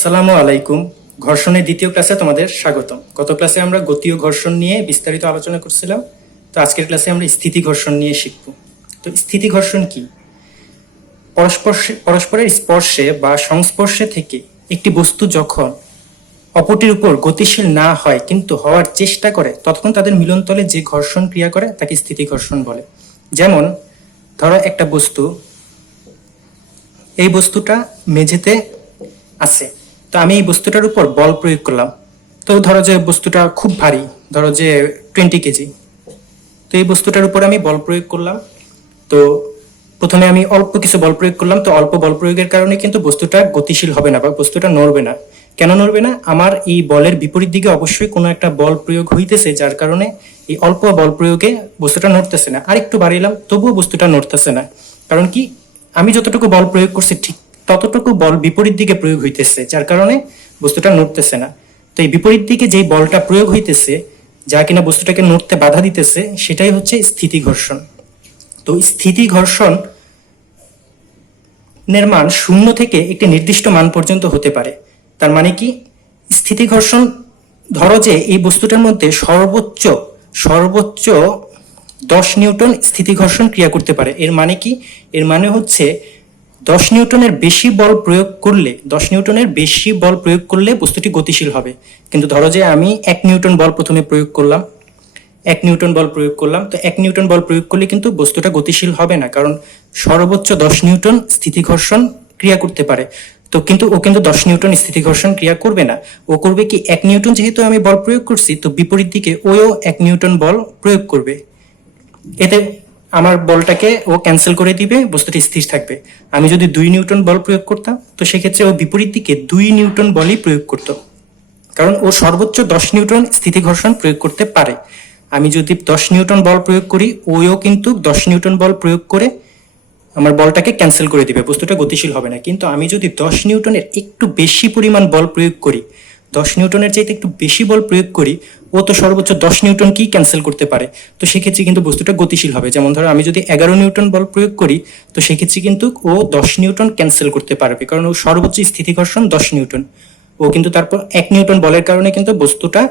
আসসালামু আলাইকুম। ঘর্ষণের দ্বিতীয় ক্লাসে তোমাদের স্বাগতম। গত ক্লাসে আমরা গতি ও ঘর্ষণ নিয়ে বিস্তারিত আলোচনা করছিলাম। তো আজকের ক্লাসে আমরা স্থিতি ঘর্ষণ নিয়ে শিখব। তো স্থিতি ঘর্ষণ কি? পরস্পরের স্পর্শে বা সংস্পর্শে থেকে একটি বস্তু যখন অপরটির উপর গতিশীল না হয় কিন্তু হওয়ার চেষ্টা করে, তখন তাদের মিলনতলে যে ঘর্ষণ ক্রিয়া করে তাকে স্থিতি ঘর্ষণ বলে। যেমন ধরো একটা বস্তু, এই বস্তুটা মেঝেতে আছে, তো আমি এই বস্তুটার উপর বল প্রয়োগ করলাম। তো ধরো যে বস্তুটা খুব ভারী, ধরো যে 20 কেজি। তো এই বস্তুটার উপর আমি বল প্রয়োগ করলাম। তো প্রথমে আমি অল্প কিছু বল প্রয়োগ করলাম, তো অল্প বল প্রয়োগের কারণে কিন্তু বস্তুটা গতিশীল হবে না বা বস্তুটা নড়বে না। কেন নড়বে না? আমার এই বলের বিপরীত দিকে অবশ্যই কোনো একটা বল প্রয়োগ হইতেছে, যার কারণে এই অল্প বল প্রয়োগে বস্তুটা নড়তেছে না। আর একটু বাড়াইলাম, তবুও বস্তুটা নড়তেছে না। কারণ কি? আমি যতটুকু বল প্রয়োগ করছি ঠিক ততটুকু বল বিপরীত দিকে প্রয়োগ হইতেছে, যার কারণে বস্তুটা নড়তেছে না। তো এই বিপরীত দিকে যেই বলটা প্রয়োগ হইতেছে, যা কিনা বস্তুটাকে নড়তে বাধা দিতেছে, সেটাই হচ্ছে স্থিতি ঘর্ষণ। তো স্থিতি ঘর্ষণ মান 0 থেকে একটি নির্দিষ্ট মান পর্যন্ত হতে পারে। তার মানে কি? স্থিতি ঘর্ষণ, ধরো যে এই বস্তুটার মধ্যে সর্বোচ্চ সর্বোচ্চ 10 নিউটন স্থিতি ঘর্ষণ ক্রিয়া করতে পারে। এর মানে কি? এর মানে হচ্ছে 10 নিউটনের বেশি বল প্রয়োগ করলে 10 নিউটনের বেশি বল প্রয়োগ করলে বস্তুটি গতিশীল হবে। কিন্তু ধরো যে আমি 1 নিউটন বল প্রথমে প্রয়োগ করলাম, 1 নিউটন বল প্রয়োগ করলাম, তো 1 নিউটন বল প্রয়োগ করলে কিন্তু বস্তুটা গতিশীল হবে না, কারণ সর্বোচ্চ 10 নিউটন স্থিতি ঘর্ষণ ক্রিয়া করতে পারে। তো কিন্তু ও কিন্তু 10 নিউটন স্থিতি ঘর্ষণ ক্রিয়া করবে না। ও করবে কি, 1 নিউটন যেহেতু আমি বল প্রয়োগ করছি, তো বিপরীত দিকে ওও 1 নিউটন বল প্রয়োগ করবে। এতে আমার বলটাকে ও ক্যান্সেল করে দিবে, বস্তুটি স্থির থাকবে। আমি যদি 2 নিউটন বল প্রয়োগ করতাম, তো সেক্ষেত্রে ও বিপরীত দিকে 2 নিউটন বলই প্রয়োগ করতো, কারণ ও সর্বোচ্চ 10 নিউটন স্থিতি ঘর্ষণ প্রয়োগ করতে পারে। আমি যদি 10 নিউটন বল প্রয়োগ করি, ওও কিন্তু 10 নিউটন বল প্রয়োগ করে আমার বলটাকে ক্যান্সেল করে দিবে, বস্তুটা গতিশীল হবে না। কিন্তু আমি যদি 10 নিউটনের একটু বেশি পরিমাণ বল প্রয়োগ করি, 10 নিউটনের চাইতে একটু বেশি বল প্রয়োগ করি, ও তো সর্বোচ্চ 10 নিউটনকেই ক্যান্সেল করতে পারে। তো সেক্ষেত্রে কিন্তু বস্তুটা গতিশীল হবে। যেমন ধরো আমি যদি 11 নিউটন বল প্রয়োগ করি, তো সেক্ষেত্রে কিন্তু ও 10 নিউটন ক্যান্সেল করতে পারবে, কারণ ও সর্বোচ্চ স্থিতি ঘর্ষণ 10 নিউটন। ও কিন্তু তারপর 1 নিউটন বলের কারণে কিন্তু বস্তুটা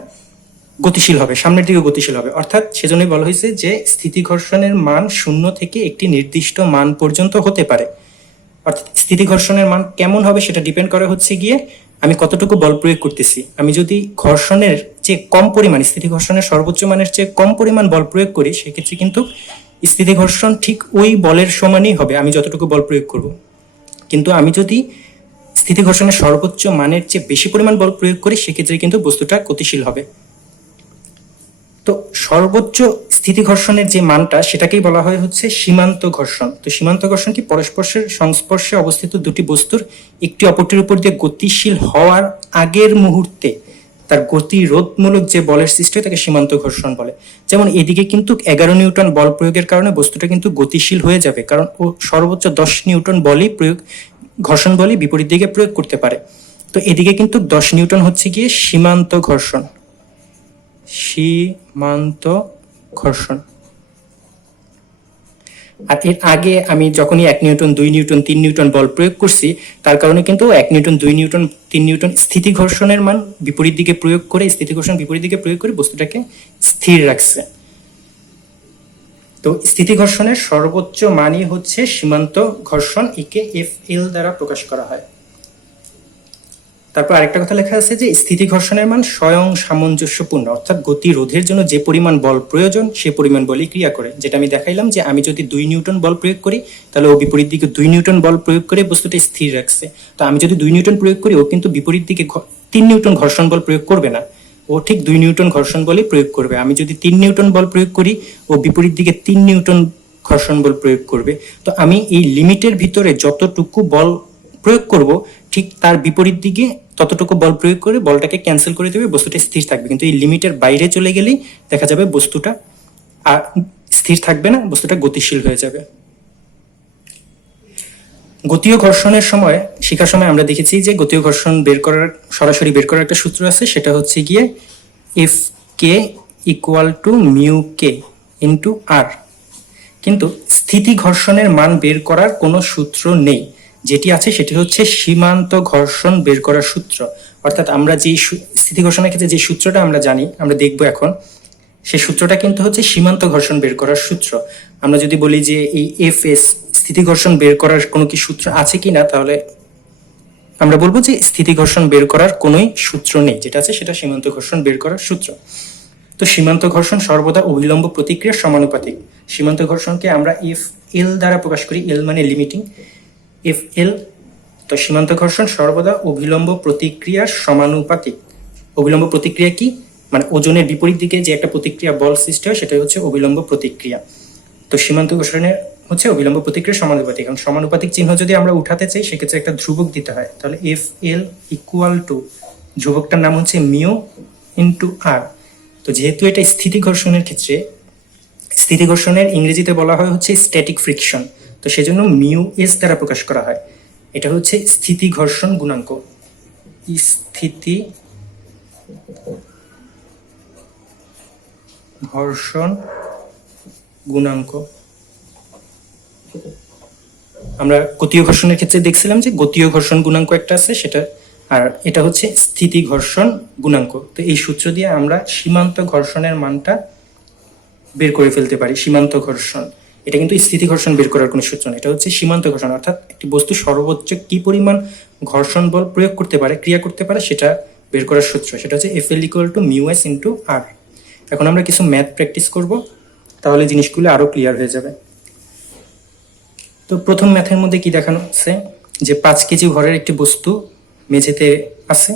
গতিশীল হবে, সামনের দিকে গতিশীল হবে। অর্থাৎ সেজন্যই বলা হয়েছে যে স্থিতি ঘর্ষণের মান 0 থেকে একটি নির্দিষ্ট মান পর্যন্ত হতে পারে। অর্থাৎ স্থিতি ঘর্ষণের মান কেমন হবে সেটা ডিপেন্ড করে হচ্ছে গিয়ে আমি কতটুকু বল প্রয়োগ করতেছি। আমি যদি ঘর্ষণের যে কম পরিমাণ, স্থিতি ঘর্ষণের সর্বোচ্চ মানের চেয়ে কম পরিমাণ বল প্রয়োগ করি, সেক্ষেত্রে কিন্তু স্থিতি ঘর্ষণ ঠিক ওই বলের সমানই হবে আমি যতটুকু বল প্রয়োগ করব। কিন্তু আমি যদি স্থিতি ঘর্ষণের সর্বোচ্চ মানের চেয়ে বেশি পরিমাণ বল প্রয়োগ করি, সেক্ষেত্রে কিন্তু বস্তুটা গতিশীল হবে। তো সর্বোচ্চ স্থিতি ঘর্ষণের যে মানটা, সেটাকেই বলা হয় হচ্ছে সীমান্ত ঘর্ষণ। তো সীমান্ত ঘর্ষণ কি? পরস্পরের সংস্পর্শে অবস্থিত দুটি বস্তুর একটি অপরটির উপর দিয়ে গতিশীল হওয়ার আগের মুহূর্তে তার গতিরোধমূলক যে বলের সৃষ্টি হয়, তাকে সীমান্ত ঘর্ষণ বলে। যেমন এদিকে কিন্তু 11 নিউটন বল প্রয়োগের কারণে বস্তুটা কিন্তু গতিশীল হয়ে যাবে, কারণ ও সর্বোচ্চ 10 নিউটন বলই প্রয়োগ, ঘর্ষণ বলই বিপরীত দিকে প্রয়োগ করতে পারে। তো এদিকে কিন্তু 10 নিউটন হচ্ছে গিয়ে সীমান্ত ঘর্ষণ, সীমান্ত ঘর্ষণ। আর এর আগে আমি যখনই 1 নিউটন 2 নিউটন 3 নিউটন বল প্রয়োগ করছি, তার কারণে কিন্তু 1 নিউটন 2 নিউটন 3 নিউটন স্থিতি ঘর্ষণের মান বিপরীত দিকে প্রয়োগ করে, স্থিতি ঘর্ষণ বিপরীত দিকে প্রয়োগ করে বস্তুটাকে স্থির রাখছে। তো স্থিতি ঘর্ষণের সর্বোচ্চ মানই হচ্ছে সীমান্ত ঘর্ষণ, একে FL দ্বারা প্রকাশ করা হয়। তারপর আরেকটা কথা লেখা আছে যে স্থিতি ঘর্ষণের মান স্বয়ং সামঞ্জস্যপূর্ণ, অর্থাৎ গতি রোধের জন্য যে পরিমাণ বল প্রয়োজন সে পরিমাণ বলই ক্রিয়া করে। যেটা আমি দেখাইলাম যে আমি যদি 2 নিউটন বল প্রয়োগ করি, তাহলে ও বিপরীত দিকে 2 নিউটন বল প্রয়োগ করে বস্তুটা স্থির রাখছে। তো আমি যদি 2 নিউটন প্রয়োগ করি, ও কিন্তু বিপরীত দিকে 3 নিউটন ঘর্ষণ বল প্রয়োগ করবে না, ও ঠিক 2 নিউটন ঘর্ষণ বলই প্রয়োগ করবে। আমি যদি 3 নিউটন বল প্রয়োগ করি, ও বিপরীত দিকে 3 নিউটন ঘর্ষণ বল প্রয়োগ করবে। তো আমি এই লিমিটের ভিতরে যতটুকু বল প্রয়োগ করব, ঠিক তার বিপরীত দিকে ততটুকু বল প্রয়োগ করে বলটাকে ক্যান্সেল করে দেবে, বস্তুটা স্থির থাকবে। কিন্তু এই লিমিটের বাইরে চলে গেলেই দেখা যাবে বস্তুটা আর স্থির থাকবে না, বস্তুটা গতিশীল হয়ে যাবে। গতীয় ঘর্ষণের সময়, শেখার সময় আমরা দেখেছি যে গতীয় ঘর্ষণ সরাসরি বের করার একটা সূত্র আছে, সেটা হচ্ছে গিয়ে Fk = μk × r। কিন্তু স্থিতি ঘর্ষণের মান বের করার কোনো সূত্র নেই। যেটি আছে সেটি হচ্ছে সীমান্ত ঘর্ষণ বের করার সূত্র। অর্থাৎ আমরা যে স্থিতি ঘর্ষণের ক্ষেত্রে যে সূত্রটা আমরা জানি, আমরা দেখব এখন, সেই সূত্রটা কিন্তু হচ্ছে সীমান্ত ঘর্ষণ বের করার সূত্র। আমরা যদি বলি যে এই এফএস স্থিতি ঘর্ষণ বের করার কোনো কি সূত্র আছে কিনা, তাহলে আমরা বলবো যে স্থিতি ঘর্ষণ বের করার কোনোই সূত্র নেই, যেটা আছে সেটা সীমান্ত ঘর্ষণ বের করার সূত্র। তো সীমান্ত ঘর্ষণ সর্বদা অভিলম্ব প্রতিক্রিয়ার সমানুপাতিক। সীমান্ত ঘর্ষণকে আমরা এফ এল দ্বারা প্রকাশ করি, এল মানে লিমিটিং, এফ এল। তো সীমান্ত ঘর্ষণ সর্বদা অভিলম্ব প্রতিক্রিয়ার সমানুপাতিক। অভিলম্ব প্রতিক্রিয়া কি? মানে ওজনের বিপরীত দিকে যে একটা প্রতিক্রিয়া বল সৃষ্টি হয় সেটাই হচ্ছে অভিলম্ব প্রতিক্রিয়া। তো সীমান্ত ঘর্ষণের হচ্ছে অবিলম্ব প্রতিক্রিয়া সমানুপাতিক। এবং সমানুপাতিক চিহ্ন যদি আমরা উঠাতে চাই সেক্ষেত্রে একটা ধ্রুবক দিতে হয়। তাহলে এফ এল ইকুয়াল টু ধ্রুবকটার নাম হচ্ছে মিউ ইন্টু আর। তো যেহেতু এটা স্থিতি ঘর্ষণের ক্ষেত্রে, স্থিতি ঘর্ষণের ইংরেজিতে বলা হয় হচ্ছে স্ট্যাটিক ফ্রিকশন, তো সেজন্য মিউ এস দ্বারা প্রকাশ করা হয়। এটা হচ্ছে স্থিতি ঘর্ষণ গুণাঙ্ক, স্থিতি ঘর্ষণ গুণাঙ্ক। আমরা গতীয় ঘর্ষণের ক্ষেত্রে দেখছিলাম যে গতীয় ঘর্ষণ গুণাঙ্ক একটা আছে সেটা, আর এটা হচ্ছে স্থিতি ঘর্ষণ গুণাঙ্ক। তো এই সূত্র দিয়ে আমরা সীমান্ত ঘর্ষণের মানটা বের করে ফেলতে পারি। সীমান্ত ঘর্ষণ, এটা কিন্তু স্থিতি ঘর্ষণ বের করার কোনো সূত্র না, এটা হচ্ছে সীমান্ত ঘর্ষণ, অর্থাৎ একটি বস্তু সর্বোচ্চ কি পরিমাণ ঘর্ষণ বল প্রয়োগ করতে পারে, ক্রিয়া করতে পারে, সেটা বের করার সূত্র। সেটা হচ্ছে F L equal to mu S into R. এখন আমরা কিছু ম্যাথ প্র্যাকটিস করব, তাহলে জিনিসগুলো আরো ক্লিয়ার হয়ে যাবে। তো প্রথম ম্যাথের মধ্যে কি দেখানো আছে যে 5 কেজি ভরের একটি বস্তু মেঝেতে আছে।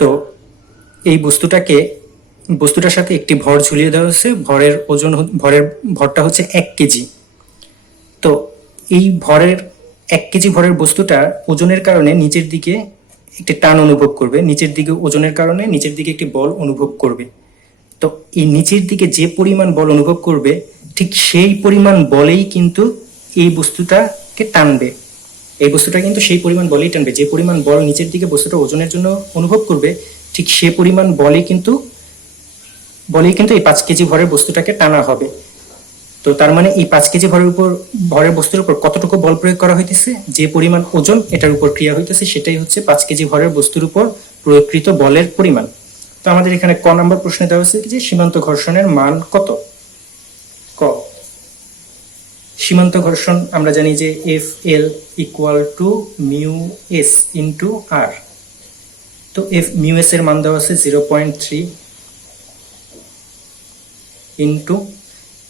তো এই বস্তুটার সাথে একটি ভর ঝুলিয়ে দেওয়া হচ্ছে, ভরটা হচ্ছে 1 কেজি। তো এই 1 কেজি ভরের বস্তুটা ওজনের কারণে নিচের দিকে একটি টান অনুভব করবে, নিচের দিকে ওজনের কারণে নিচের দিকে একটি বল অনুভব করবে। তো এই নিচের দিকে যে পরিমাণ বল অনুভব করবে ঠিক সেই পরিমাণ বলেই কিন্তু এই বস্তুটাকে টানবে। এই বস্তুটা কিন্তু সেই পরিমাণ বলেই টানবে, যে পরিমাণ বল নিচের দিকে বস্তুটা ওজনের জন্য অনুভব করবে ঠিক সে পরিমাণ বলেই কিন্তু এই 5 কেজি ভরের বস্তুটাকে টানা হবে। তো তার মানে এই 5 কেজি ভরের বস্তুর উপর কতটুকু বল প্রয়োগ করা হইতেছে, যে পরিমাণ ওজন এটার উপর ক্রিয়া হইতেছে সেটাই হচ্ছে 5 কেজি ভরের বস্তুর উপর প্রয়োগকৃত বলের পরিমাণ। তো আমাদের এখানে ক নম্বর প্রশ্নে দেওয়া হচ্ছে যে সীমান্ত ঘর্ষণের মান কত। ক, সীমান্ত ঘর্ষণ আমরা জানি যে F L equal to mu S into R. তো মিউ এস এর মান দেওয়া আছে 0.3 ইন্টু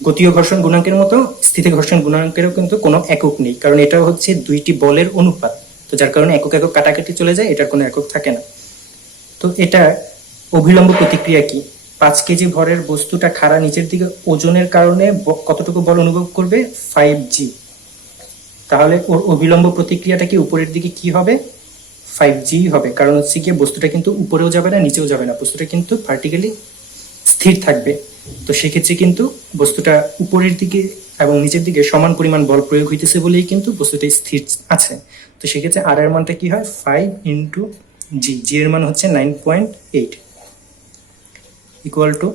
গতীয় ঘর্ষণ গুণাঙ্কের মতো স্থিতি ঘর্ষণ গুণাঙ্কেরও কিন্তু কোনো একক নেই, কারণ এটা হচ্ছে দুইটি বলের অনুপাত। তো যার কারণে একক একক কাটাকাটি চলে যায়, এটার কোনো একক থাকে না। তো এটা অভিলম্ব প্রতিক্রিয়া কি? 5 কেজি ভরের বস্তুটা খাড়া নিচের দিকে ওজনের কারণে কতটুকু বল অনুভব করবে? 5g। তাহলে ওর অভিলম্ব প্রতিক্রিয়াটা কি উপরের দিকে কি হবে? 5g হবে, কারণ হচ্ছে গিয়ে বস্তুটা কিন্তু উপরেও যাবে না নিচেও যাবে না, বস্তুটা কিন্তু ভার্টিক্যালি স্থির থাকবে। তো সেক্ষেত্রে কিন্তু বস্তুটা উপরের দিকে এবং নিচের দিকে সমান পরিমাণ বল প্রয়োগ হইতেছে বলেই কিন্তু বস্তুটা স্থির আছে। তো সেক্ষেত্রে আর এর মানটা কি হয়? 5 ইন্টু জি, জি এর মান হচ্ছে 9.8 ইকুয়াল টু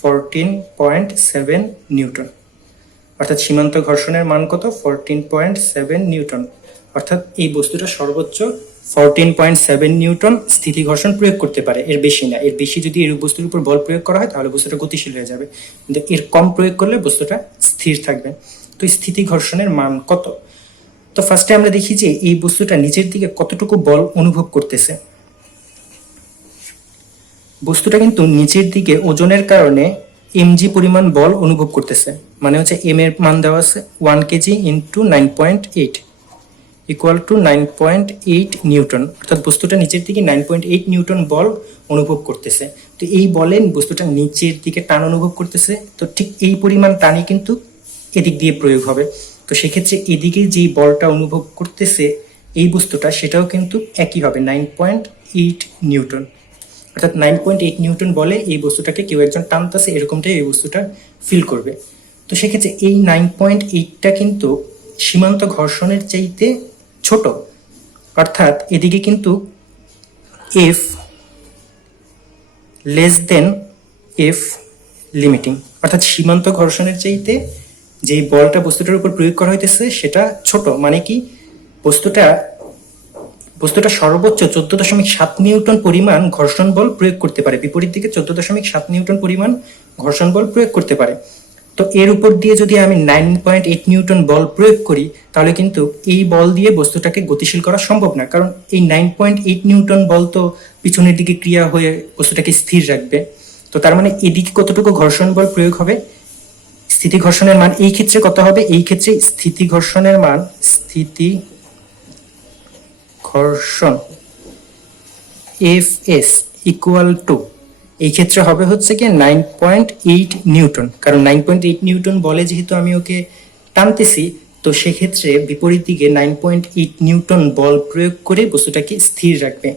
14.7 নিউটন। অর্থাৎ সীমান্ত ঘর্ষণের মান কত? 14.7 নিউটন। অর্থাৎ এই বস্তুটা সর্বোচ্চ 14.7 নিউটন স্থিতি ঘর্ষণ প্রয়োগ করতে পারে, এর বেশি না। এর বেশি যদি এর বস্তুর উপর বল প্রয়োগ করা হয় তাহলে বস্তুটা গতিশীল হয়ে যাবে, কিন্তু এর কম প্রয়োগ করলে বস্তুটা স্থির থাকবে। তো স্থিতি ঘর্ষণের মান কত? তো ফার্স্টে আমরা দেখি যে এই বস্তুটা নিচের দিকে কতটুকু বল অনুভব করতেছে। বস্তুটা কিন্তু নিচের দিকে ওজনের কারণে mg পরিমাণ বল অনুভব করতেছে, মানে হচ্ছে m এর মান দেওয়া আছে 1 KG into 9.8 equal to 9.8 Newton. অর্থাৎ বস্তুটা নিচের দিকে 9.8 নিউটন বল অনুভব করতেছে। তো এই বলে বস্তুটা নিচের দিকে টান অনুভব করতেছে, তো ঠিক এই পরিমাণ টানই কিন্তু এদিক দিয়ে প্রয়োগ হবে। তো সেক্ষেত্রে এদিকে যেই বলটা অনুভব করতেছে এই বস্তুটা, সেটাও কিন্তু একই হবে 9.8 নিউটন। অর্থাৎ 9.8 নিউটন বলে এই বস্তুটাকে কেউ একজন টানতেছে, এরকমটাই এই বস্তুটা ফিল করবে। তো সেক্ষেত্রে এই 9.8টা কিন্তু সীমান্ত ঘর্ষণের চাইতে ছোট, অর্থাৎ এদিকে কিন্তু F less than F limiting, অর্থাৎ সীমান্ত ঘর্ষণের চাইতে যে বলটা বস্তুটার উপর প্রয়োগ করা হইতেছে সেটা ছোট, মানে কি বস্তুটা বস্তুটা সর্বোচ্চ 14.7 নিউটন পরিমাণ ঘর্ষণ বল প্রয়োগ করতে পারে, বিপরীত দিকে 14.7 নিউটন পরিমাণ ঘর্ষণ বল প্রয়োগ করতে পারে। তো এর উপর দিয়ে যদি আমি 9.8 নিউটন বল প্রয়োগ করি তাহলে কিন্তু এই বল দিয়ে বস্তুটাকে গতিশীল করা সম্ভব না, কারণ এই 9.8 নিউটন বল তো পিছনের দিকে ক্রিয়া হয়ে বস্তুটাকে স্থির রাখবে। তো তার মানে এদিকে কতটুকু ঘর্ষণ বল প্রয়োগ হবে, স্থিতি ঘর্ষণের মান এই ক্ষেত্রে কত হবে, এই ক্ষেত্রে স্থিতি ঘর্ষণের মান, স্থিতি ঘর্ষণ এফ এস ইকুয়াল টু এই ক্ষেত্রে হবে হচ্ছে কি 9.8 নিউটন, কারণ 9.8 নিউটন বলে যেহেতু আমি ওকে টানতেছি, তো সেক্ষেত্রে বিপরীত দিকে 9.8 নিউটন বল প্রয়োগ করে বস্তুটাকে স্থির রাখবে।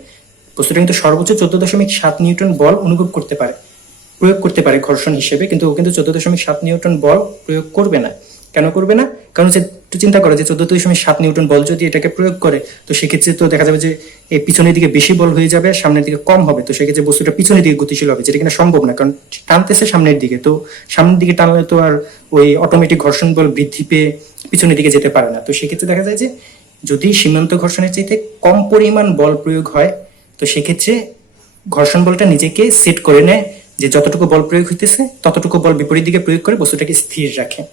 বস্তুটা কিন্তু সর্বোচ্চ 14.7 নিউটন বল অনুভব করতে পারে, প্রয়োগ করতে পারে ঘর্ষণ হিসেবে, কিন্তু ও কিন্তু 14.7 নিউটন বল প্রয়োগ করবে না। কেন করবে না? কারণ যে একটু চিন্তা করো যে 14.7 নিউটন বল যদি এটাকে প্রয়োগ করে, তো সেক্ষেত্রে তো দেখা যাবে যে এই পিছনের দিকে বেশি বল হয়ে যাবে, সামনের দিকে কম হবে, তো সেক্ষেত্রে বস্তুটা পিছনের দিকে গতিশীল হবে, যেটা কিনা সম্ভব না, কারণ টানতেছে সামনের দিকে, তো সামনের দিকে টানলে তো আর ওই অটোমেটিক ঘর্ষণ বল বৃদ্ধি পেয়ে পিছনের দিকে যেতে পারে না। তো সেক্ষেত্রে দেখা যায় যে যদি সীমান্ত ঘর্ষণের চাইতে কম পরিমাণ বল প্রয়োগ হয়, তো সেক্ষেত্রে ঘর্ষণ বলটা নিজেকে সেট করে নেয় যে যতটুকু বল প্রয়োগ হইতেছে ততটুকু বল বিপরীত দিকে প্রয়োগ করে বস্তুটাকে স্থির রাখে।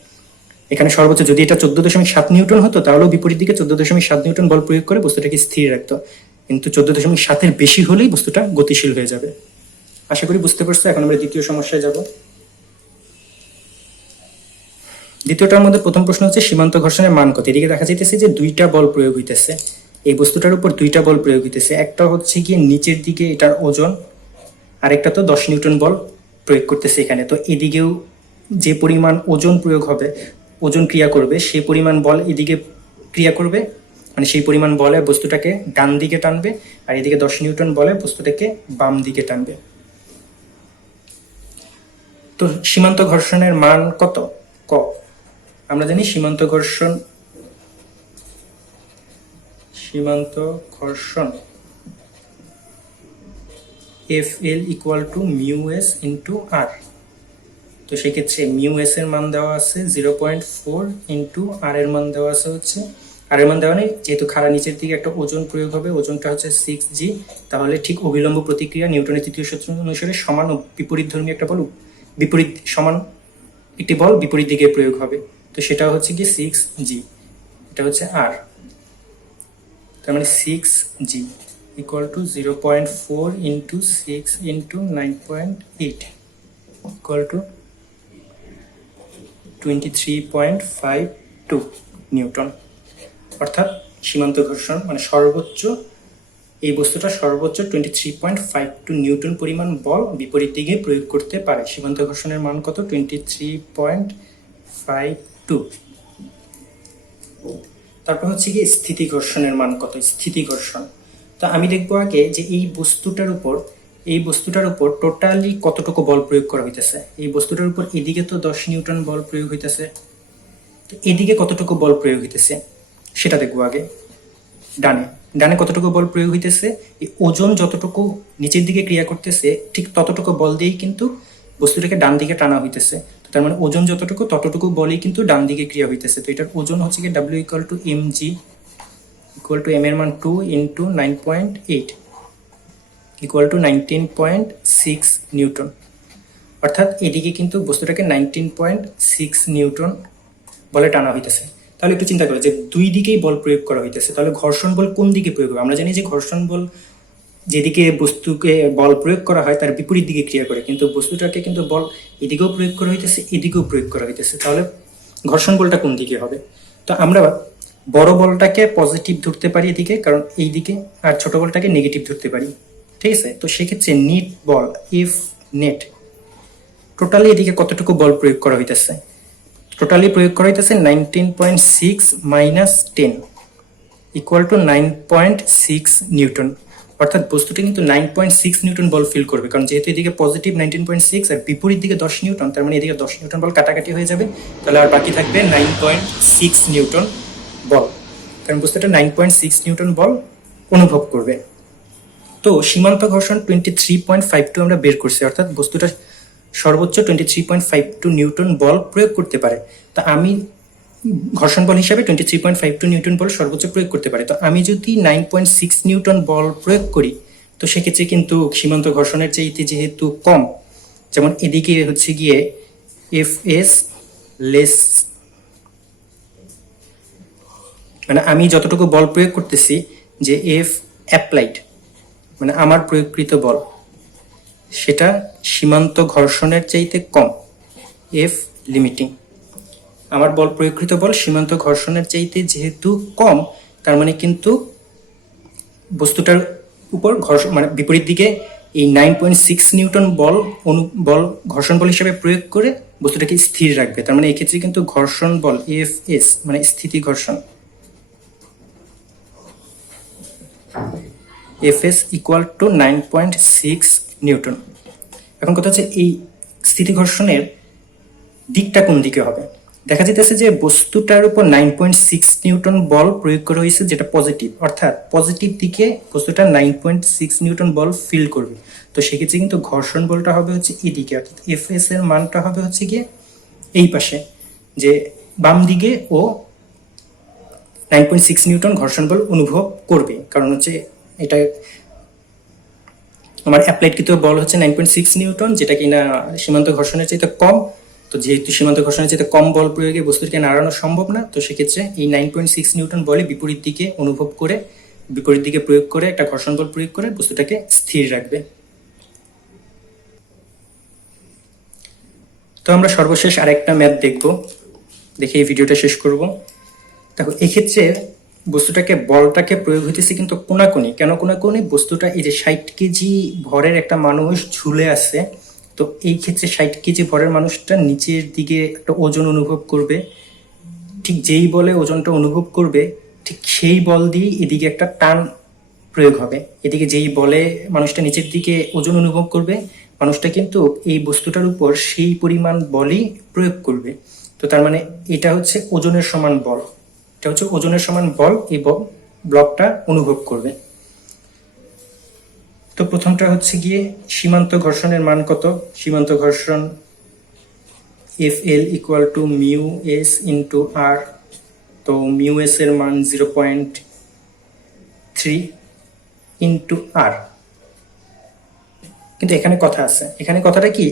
এখানে সর্বোচ্চ যদি এটা 14.7 নিউটন হতো তাহলেও বিপরীত দিকে 14.7 নিউটন বল প্রয়োগ করে বস্তুটাকে স্থির রাখতো, কিন্তু 14.7 বেশি হলেই বস্তুটা গতিশীল হয়ে যাবে। আশা করি বুঝতে পারছো। এখন আমরা দ্বিতীয় সমস্যায় যাব। দ্বিতীয়টার মধ্যে প্রথম প্রশ্ন হচ্ছে সীমান্ত ঘর্ষণের মান কত। এদিকে দেখা যাইতেছে যে দুইটা বল প্রয়োগ হইতেছে, এই বস্তুটার উপর দুইটা বল প্রয়োগ হইতেছে, একটা হচ্ছে গিয়ে নিচের দিকে এটার ওজন, আরেকটা তো 10 নিউটন বল প্রয়োগ করতেছে এখানে। তো এদিকেও যে পরিমাণ ওজন প্রয়োগ হবে, ওজন ক্রিয়া করবে, সেই পরিমাণ বল এদিকে ক্রিয়া করবে, মানে সেই পরিমাণ বলে বস্তুটাকে ডান দিকে টানবে, আর এদিকে 10 নিউটন বলে বস্তুটাকে বাম দিকে টানবে। তো সীমান্ত ঘর্ষণের মান কত? ক, আমরা জানি সীমান্ত ঘর্ষণ FL equal to mu S into R. তো সেক্ষেত্রে মিউ এস এর মান দেওয়া আছে 0.4 ইন্টু আর এর মান দেওয়া আছে হচ্ছে, আর এর মান দেওয়া নেই, যেহেতু খাড়া নিচের দিকে একটা ওজন প্রয়োগ হবে, ওজনটা হচ্ছে 6g, তাহলে ঠিক অভিলম্ব প্রতিক্রিয়া নিউটনের তৃতীয় সূত্র অনুসারে সমান ও বিপরীত ধর্মী একটা বল, বিপরীত সমান একটি বল বিপরীত দিকে প্রয়োগ হবে। তো সেটা হচ্ছে কি 6g, এটা হচ্ছে আর, তার মানে 6g equal to 0.4 into 6 into 9.8 equal to 23.52 Newton. অর্থাৎ সীমান্ত ঘর্ষণ মানে সর্বোচ্চ, এই বস্তুটা সর্বোচ্চ 23.52 নিউটন পরিমাণ বল বিপরীত দিকে প্রয়োগ করতে পারে। সীমান্ত ঘর্ষণের মান কত? 23.52। তারপর হচ্ছে কি স্থিতি ঘর্ষণের মান কত? স্থিতি ঘর্ষণ, তো আমি দেখবো আগে যে এই বস্তুটার উপর টোটালি কতটুকু বল প্রয়োগ করা হইতেছে। এই বস্তুটার উপর এদিকে তো 10 নিউটন বল প্রয়োগ হইতেছে, তো এদিকে কতটুকু বল প্রয়োগ হইতেছে সেটা দেখবো আগে। ডানে কতটুকু বল প্রয়োগ হইতেছে, এই ওজন যতটুকু নিচের দিকে ক্রিয়া করতেছে ঠিক ততটুকু বল দিয়েই কিন্তু বস্তুটাকে ডান দিকে টানা হইতেছে। তার মানে ওজন যতটুকু ততটুকু বলেই কিন্তু ডান দিকে ক্রিয়া হইতেছে। তো এটার ওজন হচ্ছে কি W equal to mg equal to m এর মান 2 ইন্টু 9.8 ইকুয়াল টু 19.6 নিউটন। অর্থাৎ এদিকে কিন্তু বস্তুটাকে 19.6 নিউটন বলে টানা হইতেছে। তাহলে একটু চিন্তা করো যে দুই দিকেই বল প্রয়োগ করা হইতেছে, তাহলে ঘর্ষণ বল কোন দিকে প্রয়োগ হবে? আমরা জানি যে ঘর্ষণ বল যেদিকে বস্তুকে বল প্রয়োগ করা হয় তার বিপরীত দিকে ক্রিয়া করে, কিন্তু বস্তুটাকে কিন্তু বল এদিকেও প্রয়োগ করা হইতেছে, এদিকেও প্রয়োগ করা হইতেছে, তাহলে ঘর্ষণ বলটা কোন দিকে হবে? তো আমরা বড় বলটাকে পজিটিভ ধরতে পারি এদিকে, কারণ এই দিকে, আর ছোট বলটাকে নেগেটিভ ধরতে পারি, ঠিক আছে? তো সেক্ষেত্রে নিট বল এফ নেট টোটালি এদিকে কতটুকু বল প্রয়োগ করা হইতেছে? টোটালি প্রয়োগ করা হইতেছে 19.6 মাইনাস 10 ইকুয়াল টু 9.6 নিউটন। অর্থাৎ বস্তুটি কিন্তু 9.6 নিউটন বল ফিল করবে, কারণ যেহেতু এদিকে পজিটিভ 19.6 আর বিপরীত দিকে 10 নিউটন, তার মানে এদিকে 10 নিউটন বল কাটাকাটি হয়ে যাবে, তাহলে আর বাকি থাকবে 9.6 নিউটন বল, কারণ বস্তুটা 9.6 নিউটন বল অনুভব করবে। তো সীমান্ত ঘর্ষণ 23.52 আমরা বের করছি, অর্থাৎ বস্তুটা সর্বোচ্চ 23.52 নিউটন বল প্রয়োগ করতে পারে। তো আমি ঘর্ষণ বল হিসাবে 23.52 নিউটন বল সর্বোচ্চ প্রয়োগ করতে পারে। তো আমি যদি 9.6 নিউটন বল প্রয়োগ করি, তো সেক্ষেত্রে কিন্তু সীমান্ত ঘর্ষণের চাইতে যেহেতু কম, যেমন এদিকে হচ্ছে গিয়ে এফ এস লেস, মানে আমি যতটুকু বল প্রয়োগ করতেছি যে এফ অ্যাপ্লাইড মানে আমার প্রয়োগকৃত বল, সেটা সীমান্ত ঘর্ষণের চাইতে কম। এফ লিমিটিং, আমার বল প্রয়োগকৃত বল সীমান্ত ঘর্ষণের চাইতে যেহেতু কম, তার মানে কিন্তু বস্তুটার উপর ঘর্ষণ মানে বিপরীত দিকে এই 9.6 নিউটন বল ঘর্ষণ বল হিসেবে প্রয়োগ করে বস্তুটাকে স্থির রাখবে। তার মানে এক্ষেত্রে কিন্তু ঘর্ষণ বল এফ এস মানে স্থিতি ঘর্ষণ F S equal to 9.6 Newton. এখন কথা হচ্ছে এই স্থিতি ঘর্ষণের দিকটা কোন দিকে হবে। দেখা যেতেছে যে বস্তুটার উপর 9.6 নিউটন বল প্রয়োগ করা হয়েছে, যেটা পজিটিভ, অর্থাৎ পজিটিভ দিকে বস্তুটা 9.6 নিউটন বল ফিল করবে। তো সেক্ষেত্রে কিন্তু ঘর্ষণ বলটা হবে হচ্ছে এদিকে, অর্থাৎ এফ এস এর মানটা হবে হচ্ছে গিয়ে এই পাশে, যে বাম দিকে ও 9.6 নিউটন ঘর্ষণ বল অনুভব করবে। কারণ হচ্ছে এটা আমার অ্যাপ্লাইডকৃত বল হচ্ছে 9.6 নিউটন, যেটা কিনা সীমান্ত ঘর্ষণের চাইতে কম। তো যেহেতু সীমান্ত ঘর্ষণের চাইতে কম বল প্রয়োগে বস্তুটিকে নাড়ানো সম্ভব না, তো সেক্ষেত্রে এই 9.6 নিউটন বলে বিপরীত দিকে অনুভব করে, বিপরীত দিকে প্রয়োগ করে একটা ঘর্ষণ বল প্রয়োগ করে বস্তুটাকে স্থির রাখবে। তো আমরা সর্বশেষ আরেকটা ম্যাথ দেখব, দেখে এই ভিডিওটা শেষ করব। দেখো এক্ষেত্রে বস্তুটাকে বলটাকে প্রয়োগ হইতেছে কিন্তু কোনাকুনি। কেন কোনাকুনি? বস্তুটা এই যে 60 কেজি ভরের একটা মানুষ ঝুলে আছে, তো এই ক্ষেত্রে 60 কেজি ভরের মানুষটা নিচের দিকে একটা ওজন অনুভব করবে, ঠিক যেই বলে ওজনটা অনুভব করবে ঠিক সেই বল দিয়ে এদিকে একটা টান প্রয়োগ হবে। এদিকে যেই বলে মানুষটা নিচের দিকে ওজন অনুভব করবে, মানুষটা কিন্তু এই বস্তুটার উপর সেই পরিমাণ বলই প্রয়োগ করবে। তো তার মানে এটা হচ্ছে ওজনের সমান বল, এটা হচ্ছে ওজনের সমান বল এই ব্লকটা অনুভব করবে। তো প্রথমটা হচ্ছে গিয়ে সীমান্ত ঘর্ষণের মান কত। সীমান্ত ঘর্ষণ F L equal to mu S into R. তো মিউ এস এর মান 0.3 ইন্টু আর। কিন্তু এখানে কথা আছে, এখানে কথাটা কি,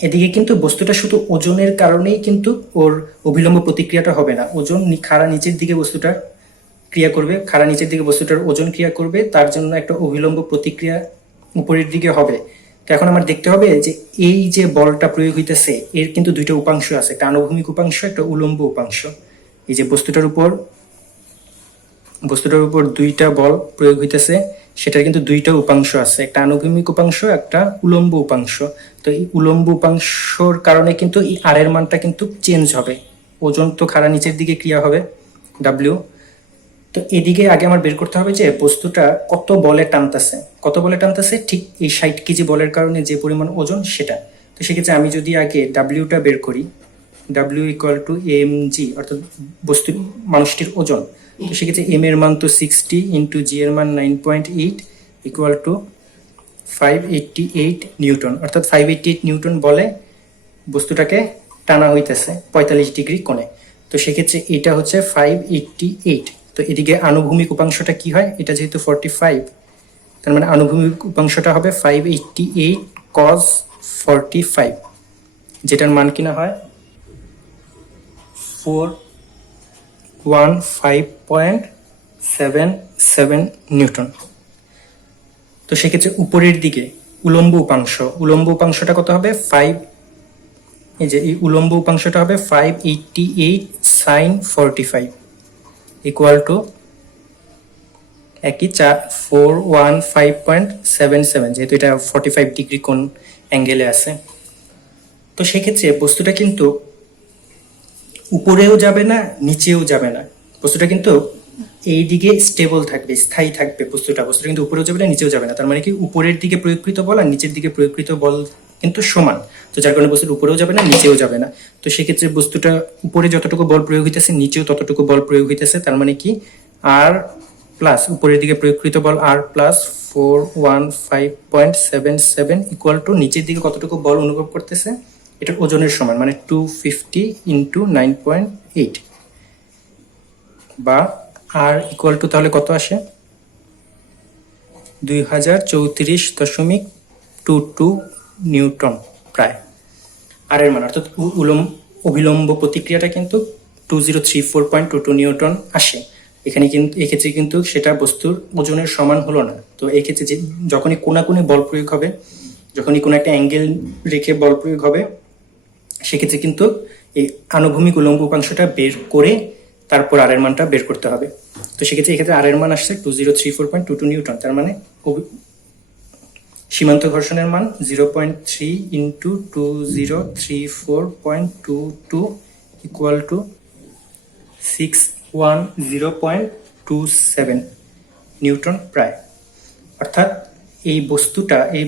এদিকে কিন্তু বস্তুটা শুধু ওজনের কারণেই কিন্তু ওর অভিলম্ব প্রতিক্রিয়াটা হবে না। ওজন খাড়া নিচের দিকে বস্তুটা ক্রিয়া করবে, খাড়া নিচের দিকে বস্তুটার ওজন ক্রিয়া করবে, তার জন্য একটা অভিলম্ব প্রতিক্রিয়া উপরের দিকে হবে। তো এখন আমার দেখতে হবে যে এই যে বলটা প্রয়োগ হইতেছে এর কিন্তু দুইটা উপাংশ আছে, একটা আনুভূমিক উপাংশ, একটা উলম্ব উপাংশ। এই যে বস্তুটার উপর দুইটা বল প্রয়োগ হইতেছে, সেটার কিন্তু দুইটা উপাংশ আছে, একটা আনুভূমিক উপাংশ, একটা উলম্ব উপাংশ। তো এই উলম্ব উপাংশর কারণে কিন্তু এই আর এর মানটা কিন্তু চেঞ্জ হবে। ওজন তো খাড়া নিচের দিকে ক্রিয়া হবে ডাব্লিউ। তো এদিকে আগে আমার বের করতে হবে যে বস্তুটা কত বলে টানতেছে, ঠিক এই 60 কেজি বলের কারণে যে পরিমাণ ওজন সেটা। তো সেক্ষেত্রে আমি যদি আগে ডাব্লিউটা বের করি, W equal to M G, অর্থাৎ মানুষটির ওজন। তো সেক্ষেত্রে এম এর মান তো 60 ইন্টু জি এর মান 9.8 ইকুয়াল টু 588 নিউটন, অর্থাৎ 588 নিউটন বলে বস্তুটাকে টানা হইতেছে 45 ডিগ্রি কোণে। তো সেক্ষেত্রে এটা হচ্ছে 588। তো এদিকে আনুভূমিক উপাংশটা কি হয়, এটা যেহেতু 45, তার মানে আনুভূমিক উপাংশটা হবে 588 cos 45, যেটার মান কিনা হয় 415.77 নিউটন। তো সেক্ষেত্রে উপরের দিকে উলম্ব উপাংশটা কত হবে 5, এই যে এই উলম্ব উপাংশটা হবে 588 sin 45 ইকুয়াল টু একই 415.77, যেহেতু এটা 45 ডিগ্রি কোণ অ্যাঙ্গেলে আছে। তো সেক্ষেত্রে বস্তুটা কিন্তু উপরেও যাবে না নিচেও যাবে না, বস্তুটা কিন্তু এই দিকে স্টেবল থাকবে, স্থায়ী থাকবে। বস্তুটা কিন্তু উপরেও যাবে না নিচেও যাবে না, তার মানে কি উপরের দিকে প্রয়োগকৃত বল আর নিচের দিকে প্রয়োগকৃত বল কিন্তু সমান। তো যার কারণে বস্তুটা উপরেও যাবে না নিচেও যাবে না। তো সেক্ষেত্রে বস্তুটা উপরে যতটুকু বল প্রয়োগ হইতেছে নিচেও ততটুকু বল প্রয়োগ হইতেছে, তার মানে কি আর প্লাস উপরের দিকে প্রয়োগকৃত বল আর প্লাস 415.77 ইকুয়াল টু নিচের দিকে কতটুকু বল অনুভব করতেছে, এটার ওজনের সমান, মানে 250 ইন্টু 9.8, বা আর ইকুয়াল টু তাহলে কত আসে 2034.22 নিউটন প্রায়। আর এর মান অর্থাৎ অভিলম্ব প্রতিক্রিয়াটা কিন্তু 2034.22 নিউটন আসে। এখানে কিন্তু এক্ষেত্রে কিন্তু সেটা বস্তুর ওজনের সমান হলো না। তো এক্ষেত্রে যে যখনই কোনাকুনি বল প্রয়োগ হবে, যখনই কোনো একটা অ্যাঙ্গেল রেখে বল প্রয়োগ হবে, সেক্ষেত্রে কিন্তু এই আনুভূমিক উলম্ব উপাংশটা বের করে তারপর আর এর মানটা বের করতে হবে। তো সেক্ষেত্রে এক্ষেত্রে আর এর মান আসছে 2034.22 নিউটন। তার মানে সীমান্ত ঘর্ষণের মান 0.3 ইন্টু 2034.22 ইকুয়াল টু 610.27 নিউটন প্রায়। অর্থাৎ এই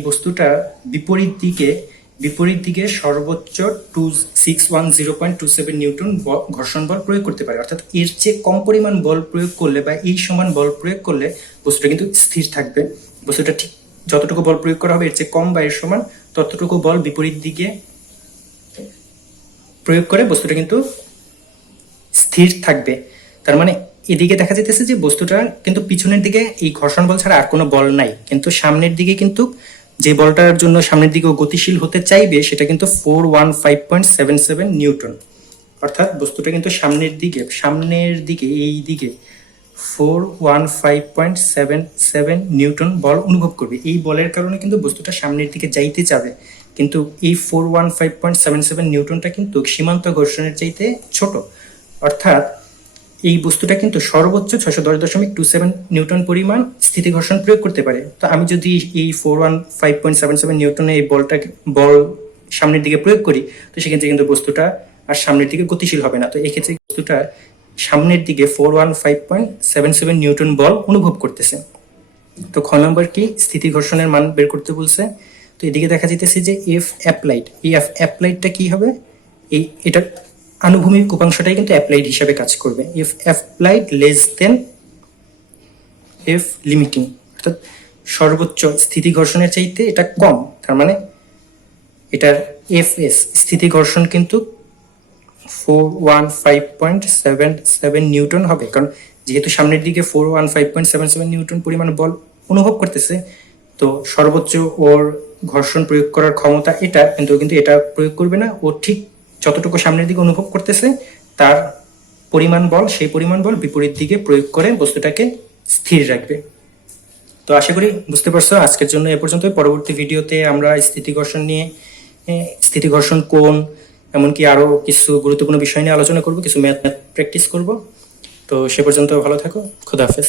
বস্তুটা বিপরীত দিকে সর্বোচ্চ 610.27 নিউটন ঘর্ষণ বল প্রয়োগ করতে পারে। অর্থাৎ এর চেয়ে কম পরিমাণ বল প্রয়োগ করলে বা এই সমান বল প্রয়োগ করলে বস্তুটা কিন্তু স্থির থাকবে। বস্তুটা ঠিক যতটুকু বল প্রয়োগ করা হবে এর চেয়ে কম বা এর সমান ততটুকু বল বিপরীত দিকে প্রয়োগ করে বস্তুটা কিন্তু স্থির থাকবে। তার মানে এদিকে দেখা যাইতেছে যে বস্তুটা কিন্তু পিছনের দিকে এই ঘর্ষণ বল ছাড়া আর কোনো বল নাই, কিন্তু সামনের দিকে কিন্তু যে বলটার জন্য সামনের দিকে গতিশীল হতে চাইবে সেটা কিন্তু 415.77 নিউটন। অর্থাৎ বস্তুটা কিন্তু সামনের দিকে এই দিকে 415.77 নিউটন বল অনুভব করবে। এই বলের কারণে কিন্তু বস্তুটা সামনের দিকে যাইতে যাবে, কিন্তু এই 415.77 নিউটনটা কিন্তু সীমান্ত ঘর্ষণের চাইতে ছোট। অর্থাৎ এই বস্তুটা কিন্তু সর্বোচ্চ 610.27 নিউটন পরিমাণ স্থিতি ঘর্ষণ প্রয়োগ করতে পারে। তো আমি যদি এই 415.77 নিউটনে এই বল সামনের দিকে প্রয়োগ করি, তো সেক্ষেত্রে কিন্তু বস্তুটা আর সামনের দিকে গতিশীল হবে না। তো এক্ষেত্রে বস্তুটা সামনের দিকে 415.77 নিউটন বল অনুভব করতেছে। তো খ নম্বর কি, স্থিতি ঘর্ষণের মান বের করতে বলছে। তো এদিকে দেখা যেতেছে যে এফ অ্যাপ্লাইড, এই এফ অ্যাপ্লাইডটা কি হবে, এটার আনুভূমিক উপাংশটাই কিন্তু অ্যাপ্লাইড হিসাবে কাজ করবে। F applied less than F limiting, অর্থাৎ সর্বোচ্চ স্থিতি ঘর্ষণের চাইতে এটা কম। তার মানে এটার এফ এস স্থিতি ঘর্ষণ কিন্তু 415.77 নিউটন হবে, কারণ যেহেতু সামনের দিকে 415.77 নিউটন পরিমাণ বল অনুভব করতেছে, তো সর্বোচ্চ ওর ঘর্ষণ প্রয়োগ করার ক্ষমতা এটা, কিন্তু এটা প্রয়োগ করবে না। ও ঠিক যতটুকু সামনের দিকে অনুভব করতেছে তার সেই পরিমাণ বল বিপরীত দিকে প্রয়োগ করে বস্তুটাকে স্থির রাখবে। তো আশা করি বুঝতে পারছো। আজকের জন্য এ পর্যন্ত। পরবর্তী ভিডিওতে আমরা স্থিতি ঘর্ষণ কোণ, এমনকি আরো কিছু গুরুত্বপূর্ণ বিষয় নিয়ে আলোচনা করব, কিছু ম্যাথ প্র্যাকটিস করব। তো সে পর্যন্ত ভালো থাকো। খোদা হাফেজ।